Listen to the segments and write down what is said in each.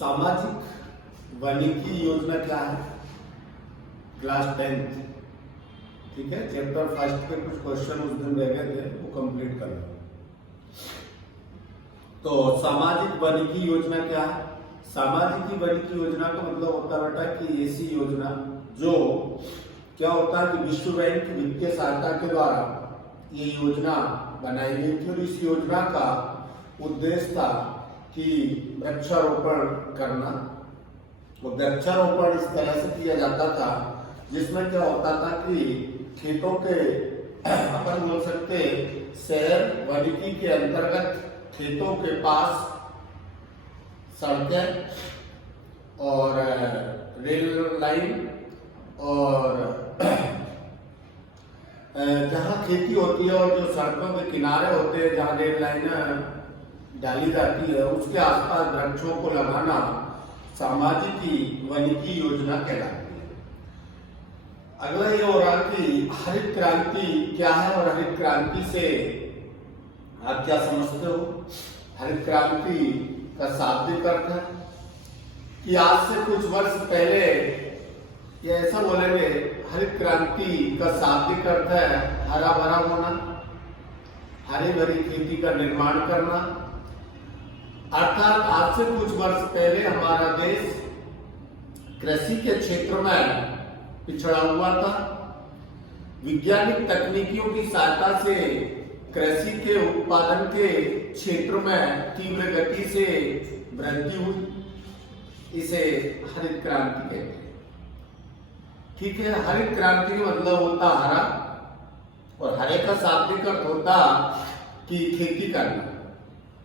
सामाजिक वानिकी योजना क्या है? क्लास 10th, ठीक है। चैप्टर फर्स्ट के कुछ क्वेश्चन उस दिन रह गए थे, वो कंप्लीट कर लो। तो सामाजिक वानिकी योजना क्या है? सामाजिक वानिकी योजना का मतलब होता है बेटा कि ऐसी योजना जो क्या होता है कि विश्व बैंक की वित्तीय सहायता के द्वारा ये योजना बनाई गई थी और इस योजना का उद्देश्य था कि वृक्षारोपण करना। वो वृक्षारोपण इस तरह से किया जाता था जिसमें क्या होता था कि खेतों के अपन बोल सकते शहर वानिकी के अंतर्गत खेतों के पास सड़कें और रेल लाइन और जहाँ खेती होती है और जो सड़कों के किनारे होते हैं जहाँ रेल लाइनें डाली जाती है उसके आसपास वृक्षों को लगाना सामाजिक वानिकी योजना कहलाती है। अगला ये हो रहा कि हरित क्रांति क्या है और हरित क्रांति से आप क्या समझते हो? हरित क्रांति का शाब्दिक अर्थ है कि आज से कुछ वर्ष पहले ये ऐसा बोलेंगे, हरित क्रांति का शाब्दिक अर्थ है हरा भरा होना, हरी भरी खेती का निर्माण करना। अर्थात आज से कुछ वर्ष पहले हमारा देश कृषि के क्षेत्र में पिछड़ा हुआ था। वैज्ञानिक तकनीकियों की सहायता से कृषि के उत्पादन के क्षेत्र में तीव्र गति से वृद्धि हुई, इसे हरित क्रांति कहते हैं। ठीक है, हरित क्रांति का मतलब होता हरा और हरे का शाब्दिक अर्थ होता कि खेती करना,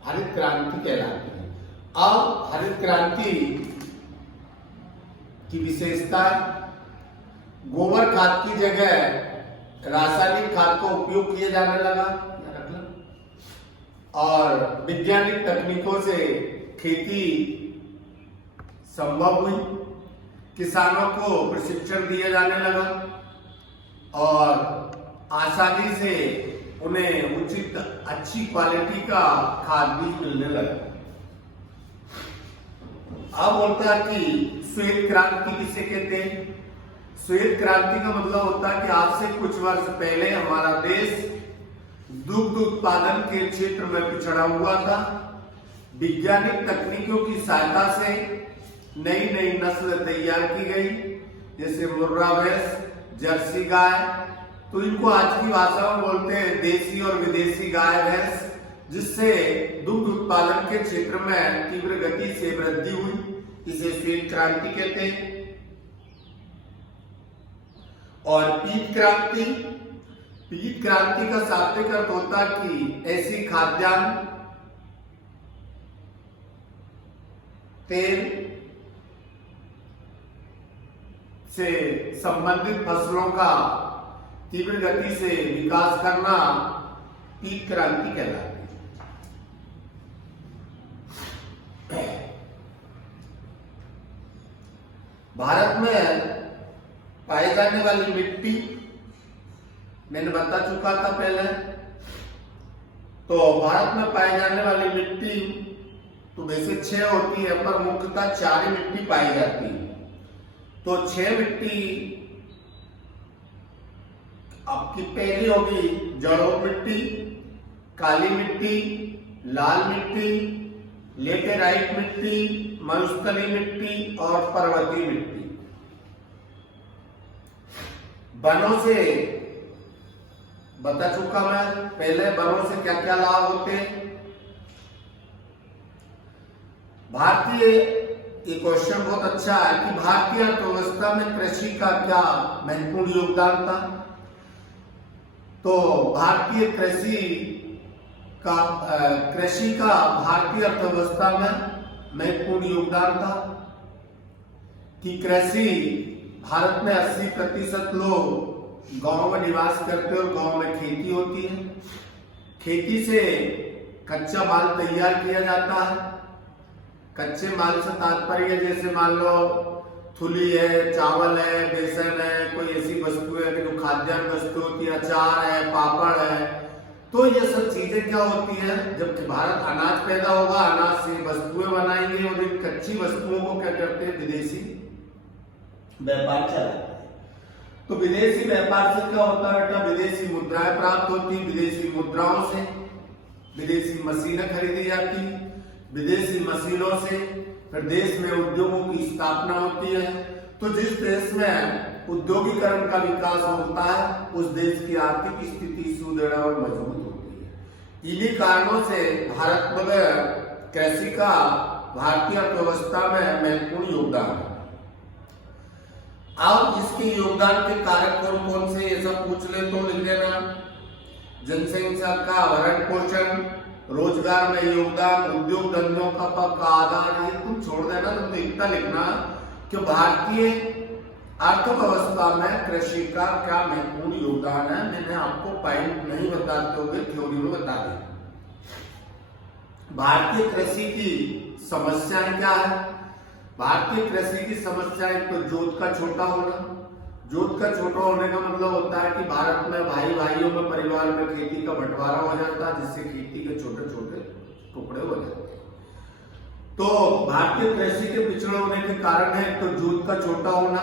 हरित क्रांति कहलाती है। अब हरित क्रांति की विशेषता गोबर खाद की जगह रासायनिक खाद का उपयोग किया जाने लगा और वैज्ञानिक तकनीकों से खेती संभव हुई। किसानों को प्रशिक्षण दिया जाने लगा और आसानी से उन्हें उचित अच्छी क्वालिटी का खाद बीज मिलने लगा। अब बोलता है कि श्वेत क्रांति किसे कहते हैं? श्वेत क्रांति का मतलब होता है कि आज से कुछ वर्ष पहले हमारा देश दुग्ध उत्पादन के क्षेत्र में पिछड़ा हुआ था। वैज्ञानिक तकनीकों की सहायता से नई नई नस्ल तैयार की गई, जैसे मुर्रा भैंस, जर्सी गाय, तो इनको आज की भाषा में बोलते हैं देसी और विदेशी गाय भैंस, जिससे दुग्ध उत्पादन के क्षेत्र में तीव्र गति से वृद्धि हुई, इसे श्वेत क्रांति कहते हैं। और पीत क्रांति, पीत क्रांति का शाब्दिक अर्थ होता कि ऐसी खाद्यान्न, तेल से संबंधित फसलों का तीव्र गति से विकास करना पीत क्रांति कहलाती है। भारत में पाई जाने वाली मिट्टी मैंने बता चुका था पहले। तो भारत में पाई जाने वाली मिट्टी तो वैसे 6 होती है, पर मुख्यतः 4 मिट्टी पाई जाती है। तो 6 मिट्टी आपकी पहली होगी जलोढ़ मिट्टी, काली मिट्टी, लाल मिट्टी, लेटेराइट मिट्टी, मरुस्थलीय मिट्टी और पर्वतीय मिट्टी। वनों से बता चुका मैं पहले, वनों से क्या क्या लाभ होते हैं। भारतीय, ये क्वेश्चन बहुत अच्छा है कि भारतीय अर्थव्यवस्था में कृषि का क्या महत्वपूर्ण योगदान था। तो भारतीय कृषि का भारतीय अर्थव्यवस्था में महत्वपूर्ण योगदान था कि कृषि भारत में 80% लोग गांव में निवास करते और गांव में खेती होती है। खेती से कच्चा माल तैयार किया जाता है। कच्चे माल से तात्पर्य जैसे मान लो थुली है, चावल है, बेसन है, कोई ऐसी वस्तु है जो खाद्यान्न वस्तु होती है, अचार है, पापड़ है, तो ये सब चीजें क्या होती हैं, जब भारत अनाज पैदा होगा, अनाज से वस्तुएं बनाएंगे और इन कच्ची वस्तुओं को क्या करते हैं, विदेशी व्यापार चलाते हैं। तो विदेशी व्यापार से क्या होता है बेटा, विदेशी मुद्राएं प्राप्त होती, विदेशी मुद्राओं से विदेशी मशीनें खरीदी जाती, विदेशी मशीनों से फिर देश में उद्योगों की स्थापना होती है। तो जिस देश में उद्योगीकरण का विकास होता है उस देश की आर्थिक स्थिति सुदृढ़ और मजबूत होती है। इन्हीं कारणों से भारत में कृषि का भारतीय अर्थव्यवस्था में महत्वपूर्ण योगदान है। अब इसके योगदान के कारक कौन कौन से, ये सब पूछ ले तो लिख देना। जनसंख्या का भरण पोषण, रोजगार में योगदान, उद्योग धंधों का पक्का आधार, ये तुम छोड़ देना। तुम तो इतना लिखना कि भारतीय अर्थव्यवस्था में कृषि का क्या महत्वपूर्ण योगदान है। मैंने आपको पॉइंट नहीं बताते हुए थ्योरी में बता दिया। भारतीय कृषि की समस्याएं क्या है। भारतीय कृषि की समस्या एक तो जोत का छोटा होना। जोत का छोटा होने का मतलब होता है कि भारत में भाई भाइयों में, परिवार में खेती का बंटवारा हो जाता है, जिससे खेती के छोटे छोटे टुकड़े हो जाते हैं। तो भारतीय कृषि के पिछड़े होने के कारण है तो जोत का छोटा होना,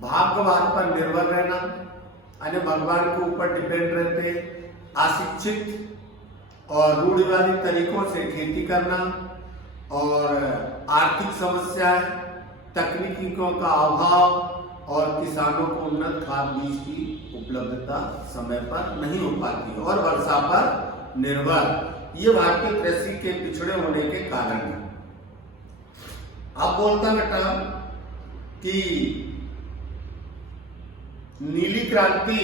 भाग्यवाद पर निर्भर रहना, अन्य भगवान के ऊपर डिपेंड रहते, अशिक्षित और रूढ़िवादी तरीकों से खेती करना, और आर्थिक समस्याएं, तकनीकों का अभाव, और किसानों को उन्नत खाद बीज की उपलब्धता समय पर नहीं हो पाती, और वर्षा पर निर्भर। ये भारतीय कृषि के पिछड़े होने के कारण है। अब बोलता बेटा कि नीली क्रांति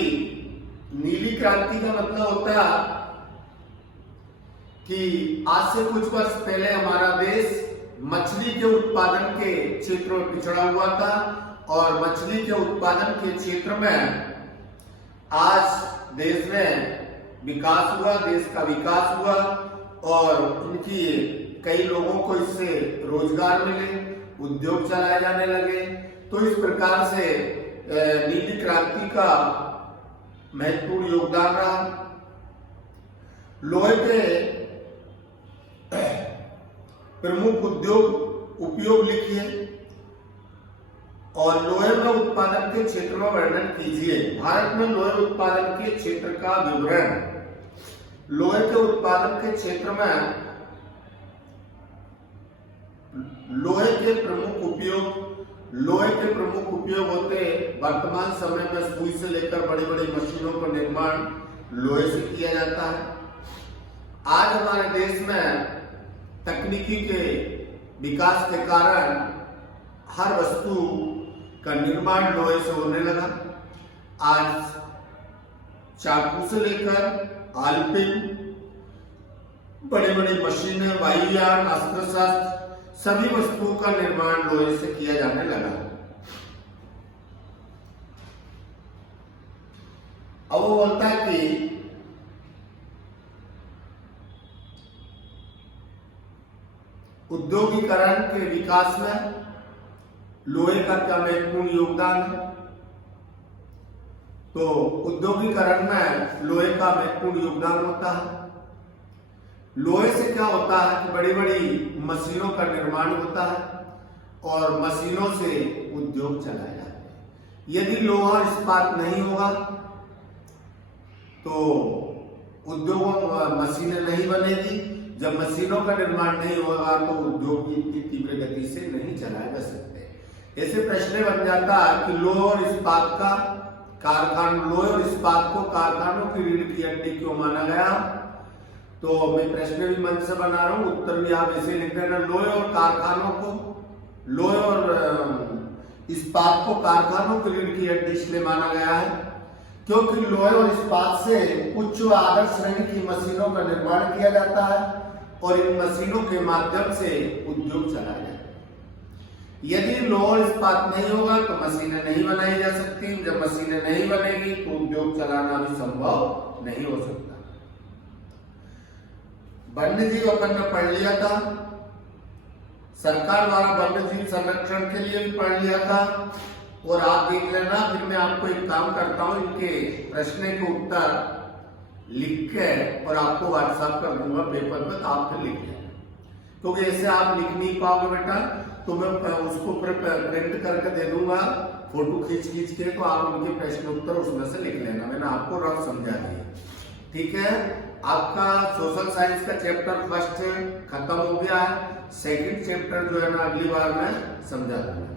का मतलब होता कि आज से कुछ वर्ष पहले हमारा देश मछली के उत्पादन के क्षेत्र में पिछड़ा हुआ था, और मछली के उत्पादन के क्षेत्र में आज देश में विकास हुआ, देश का विकास हुआ, और उनकी कई लोगों को इससे रोजगार मिले, उद्योग चलाए जाने लगे। तो इस प्रकार से नीली क्रांति का महत्वपूर्ण योगदान रहा। लोहे के प्रमुख उपयोग लिखिए और लोहे का उत्पादन के क्षेत्र में वर्णन कीजिए। भारत में लोहे उत्पादन के क्षेत्र का विवरण। लोहे के उत्पादन के क्षेत्र में लोहे के प्रमुख उपयोग होते वर्तमान समय में सुई से लेकर बड़ी बड़ी मशीनों का निर्माण लोहे से किया जाता है। आज हमारे देश में तकनीकी के विकास के कारण हर वस्तु का निर्माण लोहे से होने लगा। आज चाकू से लेकर आलपिन, बड़ी बड़ी मशीनें, वायुयान, अस्त्र शस्त्र, सभी वस्तुओं का निर्माण लोहे से किया जाने लगा। अब वो बोलता है कि उद्योगीकरण के विकास में लोहे का क्या महत्वपूर्ण योगदान है। तो उद्योगीकरण में लोहे का महत्वपूर्ण योगदान होता है। लोहे से क्या होता है कि बड़ी बड़ी मशीनों का निर्माण होता है और मशीनों से उद्योग चलाए जाते हैं। यदि लोहा इस्पात नहीं होगा तो उद्योगों मशीनें नहीं बनेगी। जब मशीनों का निर्माण नहीं होगा तो उद्योग भी इतनी तीव्र गति से नहीं चलाए जा सकते। ऐसे प्रश्न बन जाता है कि लोहे और इस्पात को कारखानों की रीढ़ की हड्डी क्यों माना गया। तो मैं प्रश्न भी मन से बना रहा हूं, उत्तर भी आप ऐसे लिख देना। लोहे और इस्पात को कारखानों की रीढ़ की हड्डी इसलिए माना गया है क्योंकि लोहे और इस्पात से उच्च व आदर्श श्रेणी की मशीनों का निर्माण किया जाता है और इन मशीनों के माध्यम से उद्योग चलाया जाता है। यदि लोहा और इस्पात नहीं होगा तो मशीनें नहीं बनाई जा सकती। जब मशीनें नहीं बनेगी तो उद्योग चलाना भी संभव नहीं हो सकता। वन्य जीव अपन ने पढ़ लिया था, सरकार द्वारा वन्य जीव संरक्षण के लिए भी पढ़ लिया था, और आप देख लेना। फिर मैं आपको एक काम करता हूं, इनके प्रश्न के उत्तर लिख के और आपको व्हाट्सएप कर दूंगा पेपर पे, तो आप फिर लिख लेना, क्योंकि ऐसे आप लिख नहीं पाओगे बेटा, तो मैं उसको प्रिंट करके दे दूंगा फोटो खींच के, तो आप उनके प्रश्न उत्तर उसमें से लिख लेना। मैंने आपको रफ समझा दिया, ठीक है। आपका सोशल साइंस का चैप्टर फर्स्ट खत्म हो गया है, सेकंड चैप्टर जो है ना अगली बार मैं समझा दूंगा।